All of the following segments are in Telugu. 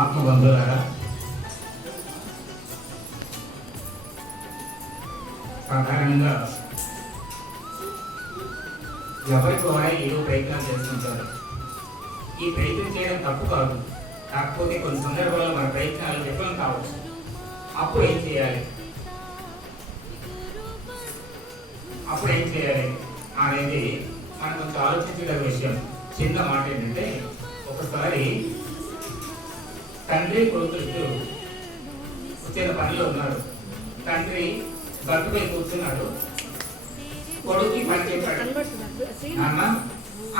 ఆత్మబంధువులారా, సాధారణంగా ఎవరికి వారే ఏదో ప్రయత్నాలు చేస్తుంటారు. ఈ ప్రయత్నం చేయడం తప్పు కాదు. కాకపోతే కొన్ని సందర్భాల్లో మన ప్రయత్నాలు విఫలం కావచ్చు. అప్పుడు ఏం చేయాలి అనేది మనం కొంచెం ఆలోచించదగ్గ విషయం. చిన్న మాట ఏంటంటే, ఒకసారి తండ్రి కొడుకులు వచ్చిన పనిలో ఉన్నారు. తండ్రి గట్టుపై కూర్చున్నాడు. కొడుకు పని చెప్పాడు, నాన్న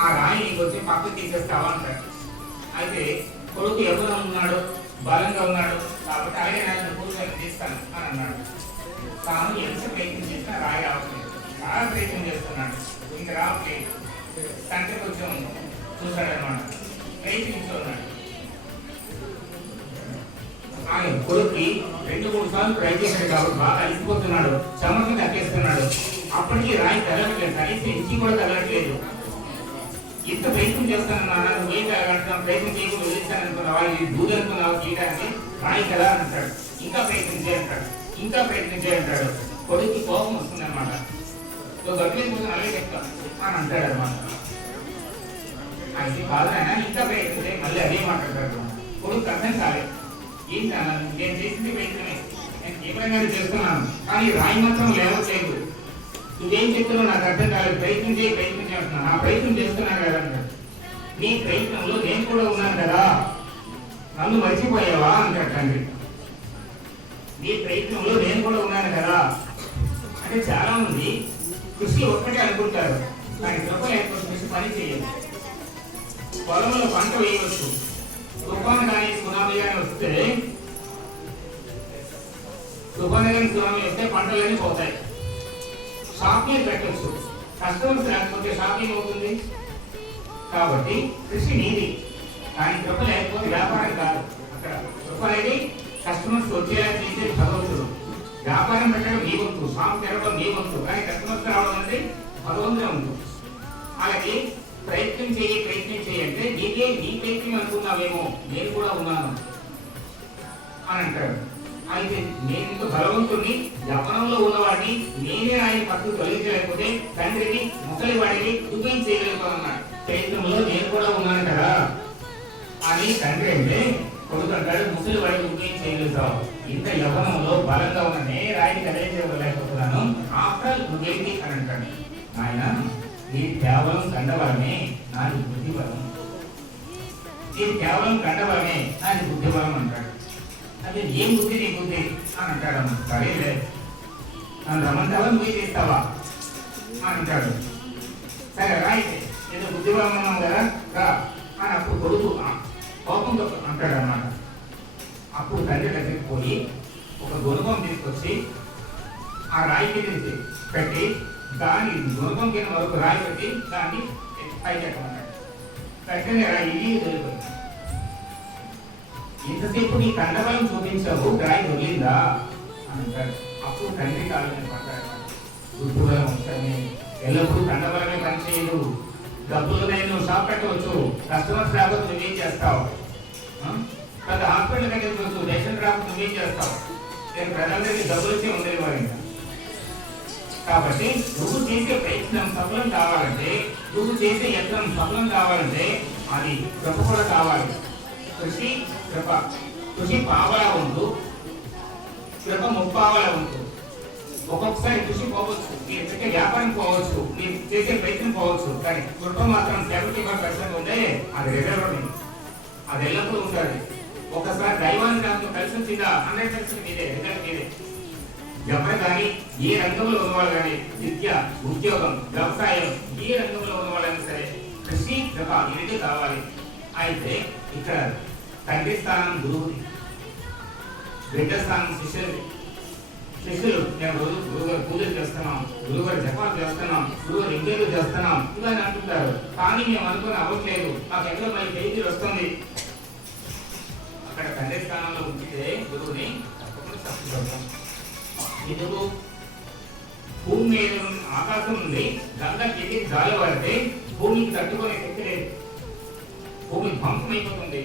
ఆ రాయి వచ్చి పక్కకు తీసేస్తావా అంటాడు. అయితే కొడుకు ఎవరు ఉన్నాడు, బలంగా ఉన్నాడు కాబట్టి అలాగే నేను కూర్చొని తీస్తాను అని అన్నాడు. తాను ఎంత ప్రయత్నం చేసినా రాయి రావట్లేదు. చాలా ప్రయత్నం చేస్తున్నాడు, ఇంకా రావట్లేదు. తండ్రి కొంచెం చూశాడనమాట, ప్రయత్నిస్తున్నాడు. ఆయన కొడుక్కి 2-3 సార్లు ట్రై చేశాడు కాబట్టి బాగా అలిసిపోతున్నాడు, చెమటలు కక్కేస్తున్నాడు. అప్పటికీ రాయి తగలట్లేదు, కనీసం ఇంచి కూడా తగలట్లేదు. ఇంత ప్రయత్నం చేస్తానన్నా, నువ్వేం తగలంటున్నావు, ప్రయత్నం చేయకుండా వదిలిస్తాననుకున్నావా, ఇది దూరం అనుకున్నావా చేయడానికి, రాయి కదా అంటాడు. ఇంకా ప్రయత్నం చేయంటాడు. కొడుక్కి కోపం వస్తుంది అనమాట. గట్టిగా కోసం అలాగే చెప్తాను అని అంటాడు అనమాట. అయితే కాదైనా ఇంకా ప్రయత్నం చేయి, మళ్ళీ అదే మాట్లాడతాడు. కొడుకు అర్థం కాలేదు. ఏంటి అన్న, నేను చేసింది ప్రయత్నమే, నేను తీవ్రంగా చేస్తున్నాను, కానీ రాయి మాత్రం లేవట్లేదు. నువ్వేం చెప్తున్నావు నాకు అర్థం కాలేదు, ప్రయత్నం చేస్తున్నాను. ఆ ప్రయత్నం చేస్తున్నాను కదా అంటాడు. నీ ప్రయత్నంలో నేను కూడా ఉన్నాను కదా, నన్ను మర్చిపోయావా అంటాడు తండ్రి. నీ ప్రయత్నంలో నేను కూడా ఉన్నాను కదా అంటే, చాలా మంది కృషి ఒక్కటే అనుకుంటారు, కానీ కృప లేకపోతే కృషి పని చేయాలి. పొలంలో పంట వేయవచ్చు, తుఫాను కానీ సునామీ కానీ వస్తే పంటలన్నీ పోతాయి. షాపింగ్ పెట్టచ్చు, కస్టమర్స్ లేకపోతే షాపింగ్ అవుతుంది. కాబట్టి కృషి నీది, కానీ కృప లేకపోతే వ్యాపారం కాదు. అక్కడ కృప అనేది కస్టమర్స్ వచ్చేలా చేసే భగవంతుడు. వ్యాపారం పెట్టడం నీ వంతు, షాప్ తెరవడం నీ వంతు, కానీ కస్టమర్స్ రావడం అంటే భగవంతుడే వంతు. అలాగే ప్రయత్నం చేయి అంటే నీ ప్రయత్నం అనుకున్నావేమో, నేను కూడా ఉన్నాను అని అంటాడు. అయితే నేను బలవంతుడిని, యవ్వనంలో ఉన్నవాడిని, నేనే ఆయన పక్కకు తొలగించలేకపోతే తండ్రిని ముసలి వాడిని నువ్వేం చేయలేకపోతున్నాడు. ప్రయత్నంలో నేను కూడా ఉన్నాను కదా అని తండ్రి అంటే, కొడుకు అంటాడు, ముసలి వాడిని నువ్వేం చేయగలుగుతావు, ఇంత యవ్వనంలో బలంగా ఉన్న నే రాయిని కలగించలేకపోతున్నాను, ఆఫ్టర్ నువ్వేంటి అని అంటాడు. ఆయన ఇది కేవలం కండబలమే, నాది బుద్ధిబలం. ఇది కేవలం కండబలమే, నాది బుద్ధిబలం అంటాడు. అదే ఏం బుద్ధి నీ బుద్ధి అని అంటాడు. సరేలే, నన్ను రమ్మంటావా, నువ్వే చేస్తావా అని అంటాడు. సరే రాయితే, ఏదో బుద్ధిబలం ఉన్నాం కదా రా అని అప్పుడు కొడుకు కోపంతో అంటాడు అన్నమాట. అప్పుడు తండ్రి దగ్గరికి పోయి ఒక గుణకం తీసుకొచ్చి ఆ రాయి కింద పెట్టి, దాన్ని గుణకం కింద మరొక రాయి పెట్టి దాన్ని పైకి ఎక్కమన్నాడు. వెంటనే రాయి ఇది దొరికిపోయింది. ఇంతసేపు నీ కండబలం చూపించావు, రాయి దొరికిందా అని అంటాడు. అప్పుడు తండ్రి కాలం పడ్డాడు. బుద్ధిబలం వచ్చాయి, ఎల్లప్పుడూ కండబలమే పనిచేయదు. డబ్బులు నేను షాప్ పెట్టవచ్చు, కస్టమర్స్ రాకపోతే నువ్వేం చేస్తావు, పెద్ద హాస్పిటల్ దగ్గరికి వచ్చు, పేషెంట్ రాకపోతే నువ్వేం చేస్తావు, నేను ప్రజలందరికీ డబ్బులు వచ్చి ఉండేది వారి. కాబట్టి నువ్వు చేసే ప్రయత్నం సఫలం కావాలంటే, నువ్వు చేసే యత్నం సఫలం కావాలంటే అది కృప కూడా కావాలి. కృషి కృప, కృషి పావలా ఉంటూ కృప ముప్పావలా ఉంటూ. ఒక్కొక్కసారి కృషి పోవచ్చు, మీరు పెట్టే వ్యాపారం పోవచ్చు, మీరు చేసే ప్రయత్నం పోవచ్చు, కానీ కృప మాత్రం 75% ఉంటే అది రిజర్వ్, అది ఎల్లప్పుడూ ఉంటుంది. ఒకసారి దైవాన్ని నాకు కలిసి వచ్చిందా 100% మీదే, రిజల్ట్ మీదే. ఎవరు కానీ ఏ రంగంలో ఉన్నవాళ్ళు కానీ, విద్య, ఉద్యోగం, వ్యవసాయం, ఏ రంగంలో ఉన్నవాళ్ళైనా సరే కృషి కృప ఇది కావాలి. అయితే ఇక్కడ తండ్రి స్థానం గురువుది, బిడ్డ స్థానం శిష్యులది. శిష్యులు నేను రోజు గురువుగారు పూజలు చేస్తున్నాం, గురువుగారు జపాలు చేస్తున్నాం, గురువుగారు ఇంటర్వ్యూ చేస్తున్నాం ఇవన్నీ అంటుంటారు. కానీ మేము అనుకుని అవ్వట్లేదు, మాకు ఎక్కడ మరి పేజీలు వస్తుంది. అక్కడ తండ్రి స్థానంలో ఉంచితే గురువుని తప్పకుండా తప్పుకుంటాం. ఎందుకు భూమి మీద ఆకాశం నుండి గంగా కింది గాలి పడితే భూమికి తట్టుకునే శక్తి లేదు, భూమి ధ్వంసం అయిపోతుంది.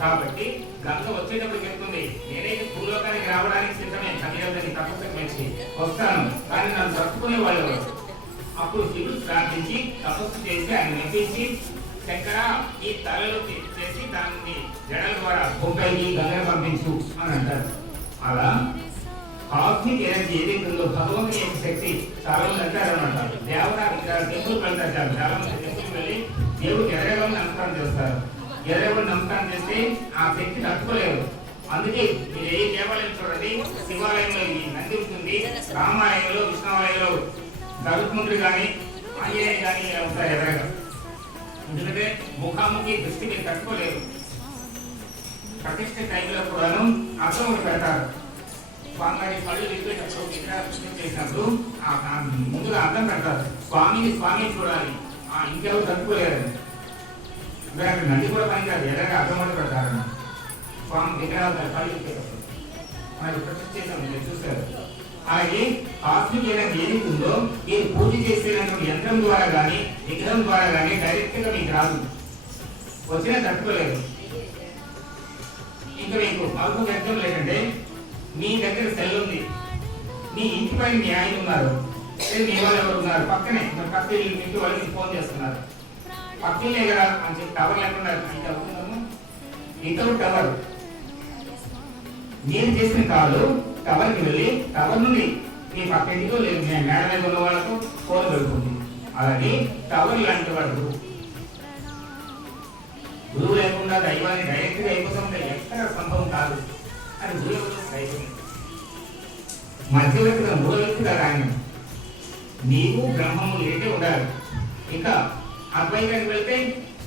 కాబట్టి గంగ వచ్చేటప్పుడు చెప్తుంది, నేనైతే భూలోకానికి రావడానికి సిద్ధమే, కన్యాకుమారి తపస్సుకు మెచ్చి వస్తాను, కానీ నన్ను తట్టుకునే వాళ్ళు ఎవరు? అప్పుడు శివుడు ప్రార్థించి తపస్సు చేసి ఆయన మెప్పించి, శంకర ఈ తలలు చేసి దాన్ని జడల ద్వారా భూపైకి గంగను పంపించు అని అంటారు. అలా కాస్మిక్ ఎనర్జీ ఏదైతే ఉందో భగవంతుని యొక్క శక్తి చాలా మంది అంటారు అనమాట. దేవత టెంపుల్కి వెళ్తారు, చాలా మంది టెంపుల్కి వెళ్ళి దేవుడికి ఎర్రగొని నమస్కారం చేస్తారు. ఎర్రగొని నమస్కారం చేస్తే ఆ శక్తి తట్టుకోలేరు. అందుకే మీరు ఏ దేవాలయం చూడండి, శివాలయంలో ఈ నంది ఉంటుంది, రామాలయంలో విష్ణువాలయంలో గరుత్మంతుడు కానీ ఆంజనేయ కానీ ఉంటారు ఎర్రగా. ఎందుకంటే ముఖాముఖి దృష్టి మీరు తట్టుకోలేరు. ప్రతిష్ఠ టైంలో కూడాను అర్థం పెడతారు. స్వామివారి కళ్ళు విప్పేటప్పుడు విగ్రహం చేసినప్పుడు ముందుగా అర్థం పెడతారు, స్వామిని చూడాలి, ఇంకెవరు తట్టుకోలేరు. అక్కడ నది కూడా పని కాదు, ఎర్రగా అర్థం కూడా పెడతారు. స్వామి విగ్రహాలు కళ్ళు విప్పేటప్పుడు మనకి ప్రతిష్ఠ చేసాం, మీరు చూస్తారు. అలాగే కాస్మిక్ ఎనర్జీ ఏది ఉందో మీరు పూజ చేసేటువంటి యంత్రం ద్వారా కానీ విగ్రహం ద్వారా కానీ డైరెక్ట్ గా మీకు రాదు, వచ్చినా తట్టుకోలేదు. ఇంకా మీకు మరొక వ్యక్తం లేదంటే, మీ దగ్గర సెల్ ఉంది, మీ ఇంటి పైన మీ ఆయన ఉన్నారు, మీ వాళ్ళు ఎవరు ఉన్నారు, పక్కనే పక్క ఇంటి వాళ్ళకి ఫోన్ చేస్తున్నారు, పక్కనే కదా అని చెప్పి టవర్ లేకుండా వితౌట్ టవర్ నేను చేసిన కాలు టవర్కి వెళ్ళి టవర్ నుండి మీ పక్క ఇంటికో లేదు మేడ మీద ఉన్న వాళ్ళకు ఫోన్ వెళ్తుంది. అలాగే టవర్ లాంటి వాడు గురువు లేకుండా దైవాన్ని డైరెక్ట్ గా అయిపోతుంటే ఎక్కడ సంభవం కాదు. అది గురువు అయిపోయింది. మధ్యవర్తిగా మూడో వ్యక్తిగా రాని నీవు బ్రహ్మము లేటే ఉండాలి. ఇంకా అద్వైతానికి వెళ్తే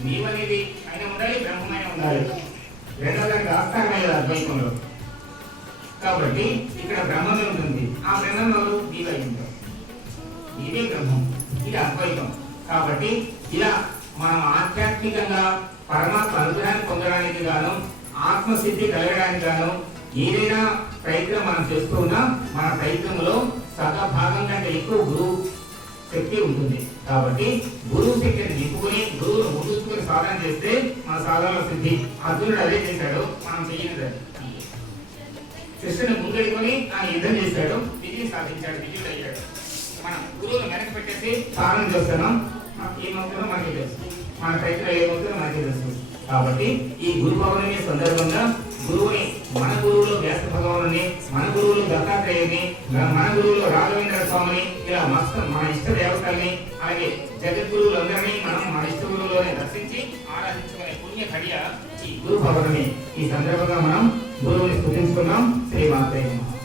నీవు అనేది అయినా ఉండాలి, బ్రహ్మమైన ఉండాలి. రెండో దానికి ఆస్థానమైన అద్వైతంలో. కాబట్టి ఇక్కడ బ్రహ్మమే ఉంటుంది, ఆ బ్రహ్మంలో నీవై ఉంటావు, నీవే బ్రహ్మం, ఇది అద్వైతం. కాబట్టి ఇలా మనం ఆధ్యాత్మికంగా పరమాత్మ అనుగ్రహాన్ని పొందడానికి గాను ఆత్మసిద్ధి కలగడానికి గాను ఏదైనా ప్రయత్నం మనం చేస్తూ ఉన్నా మన ప్రయత్నంలో సగ భాగం కంటే ఎక్కువ గురువు శక్తి ఉంటుంది. కాబట్టి గురువు శక్తిని నింపుకుని గురువును ముందుకుని సాధన చేస్తే మన సాధనలో సిద్ధి. అర్జునుడు అదే చేశాడు, మనం చెయ్యలేదు. కృష్ణుని ముందెడుకొని ఆయన యుద్ధం చేశాడు, విజయం సాధించాడు, విజయుడు అయ్యాడు. మనం గురువును వెనక్కి పెట్టేసి సాధన చేస్తున్నాం, ఏమవుతుందో మనకి తెలుసు, మన ప్రయత్నం ఏమవుతుందో మనకి తెలుసు. కాబట్టి ఈ గురు పౌర్ణమి సందర్భంగా గురువుని, మన గురువులో వ్యాస భగవానుని, మన గురువులు దత్తాత్రేయుని, మన గురువులో రాఘవేంద్ర స్వామిని, ఇలా మన ఇష్ట దేవతల్ని, అలాగే జగద్గురువులందరినీ మనం మన ఇష్ట గురువులోనే దర్శించి ఆరాధించుకునే పుణ్య ఘడియ ఈ గురు పౌర్ణమి. ఈ సందర్భంగా మనం గురువుని స్తుతించుకున్నాం. శ్రీమాత్రే నమః.